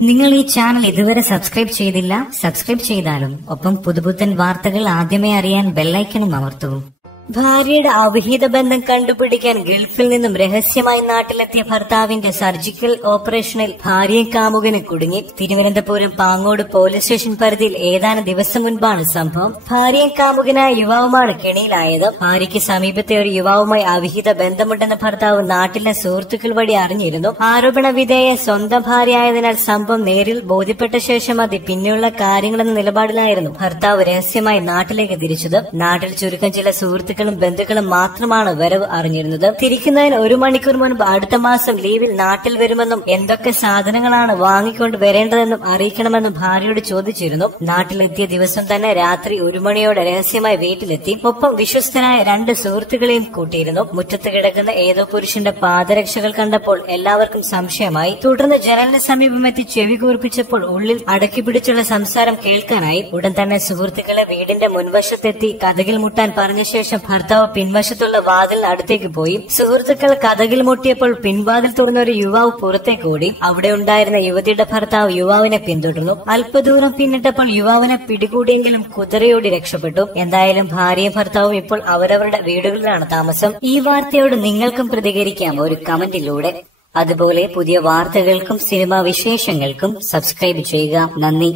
നിങ്ങൾ ഈ ചാനൽ ഇതുവരെ സബ്സ്ക്രൈബ് ചെയ്തില്ല, സബ്സ്ക്രൈബ് ചെയ്താലും ഒപ്പം പുതുപുത്തൻ വാർത്തകൾ ആദ്യമേ അറിയാൻ ബെല്ലൈക്കണും അമർത്തൂ. ഭാര്യയുടെ അവിഹിത ബന്ധം കണ്ടുപിടിക്കാൻ ഗൾഫിൽ നിന്നും രഹസ്യമായി നാട്ടിലെത്തിയ ഭർത്താവിന്റെ സർജിക്കൽ ഓപ്പറേഷനിൽ ഭാര്യയും കാമുകന് കുടുങ്ങി. തിരുവനന്തപുരം പാങ്ങോട് പോലീസ് സ്റ്റേഷൻ പരിധിയിൽ ഏതാനും ദിവസം മുൻപാണ് സംഭവം. ഭാര്യയും കാമുകനായ യുവാവുമാണ് കെണിയിലായത്. ഭാര്യയ്ക്ക് സമീപത്തെ ഒരു യുവാവുമായി അവിഹിത ബന്ധമുണ്ടെന്ന ഭർത്താവ് നാട്ടിലെ സുഹൃത്തുക്കൾ വഴി അറിഞ്ഞിരുന്നു. ആരോപണ വിധേയ സ്വന്തം ഭാര്യയായതിനാൽ സംഭവം നേരിൽ ബോധ്യപ്പെട്ട ശേഷം മതി പിന്നെയുള്ള കാര്യങ്ങളെന്ന നിലപാടിലായിരുന്നു ഭർത്താവ് രഹസ്യമായി നാട്ടിലേക്ക് തിരിച്ചത്. നാട്ടിൽ ചുരുക്കം ചില സുഹൃത്തുക്കളും ബന്ധുക്കളും മാത്രമാണ് വരവ് അറിഞ്ഞിരുന്നത്. തിരിക്കുന്നതിന് 1 മണിക്കൂർ മുൻപ് അടുത്ത മാസം ലീവിൽ നാട്ടിൽ വരുമെന്നും എന്തൊക്കെ സാധനങ്ങളാണ് വാങ്ങിക്കൊണ്ട് വരേണ്ടതെന്നും അറിയിക്കണമെന്നും ഭാര്യയോട് ചോദിച്ചിരുന്നു. നാട്ടിലെത്തിയ ദിവസം തന്നെ രാത്രി 1 മണിയോടെ രഹസ്യമായി വീട്ടിലെത്തി. ഒപ്പം വിശ്വസ്തനായ 2 സുഹൃത്തുക്കളെയും കൂട്ടിയിരുന്നു. മുറ്റത്ത് കിടക്കുന്ന ഏതോ പുരുഷന്റെ പാദരക്ഷകൾ കണ്ടപ്പോൾ എല്ലാവർക്കും സംശയമായി. തുടർന്ന് ജനലിന് സമീപമെത്തി ചെവി കൂർപ്പിച്ചപ്പോൾ ഉള്ളിൽ അടക്കി പിടിച്ചുള്ള സംസാരം കേൾക്കാനായി. ഉടൻ തന്നെ സുഹൃത്തുക്കളെ വീടിന്റെ മുൻവശത്തെത്തി കതകിൽ മുട്ടാൻ പറഞ്ഞ ശേഷം ഭർത്താവ് പിൻവശത്തുള്ള വാതിലിന് അടുത്തേക്ക് പോയി. സുഹൃത്തുക്കൾ കതകിൽ മുട്ടിയപ്പോൾ പിൻവാതിൽ തുറന്ന ഒരു യുവാവ് പുറത്തേക്ക് ഓടി. അവിടെ ഉണ്ടായിരുന്ന യുവതിയുടെ ഭർത്താവ് യുവാവിനെ പിന്തുടർന്നു. അല്പദൂരം പിന്നിട്ടപ്പോൾ യുവാവിനെ പിടികൂടിയെങ്കിലും കുതിരയോടി രക്ഷപ്പെട്ടു. എന്തായാലും ഭാര്യയും ഭർത്താവും ഇപ്പോൾ അവരവരുടെ വീടുകളിലാണ് താമസം. ഈ വാർത്തയോട് നിങ്ങൾക്കും പ്രതികരിക്കാം ഒരു കമന്റിലൂടെ. അതുപോലെ പുതിയ വാർത്തകൾക്കും സിനിമാ വിശേഷങ്ങൾക്കും സബ്സ്ക്രൈബ് ചെയ്യുക. നന്ദി.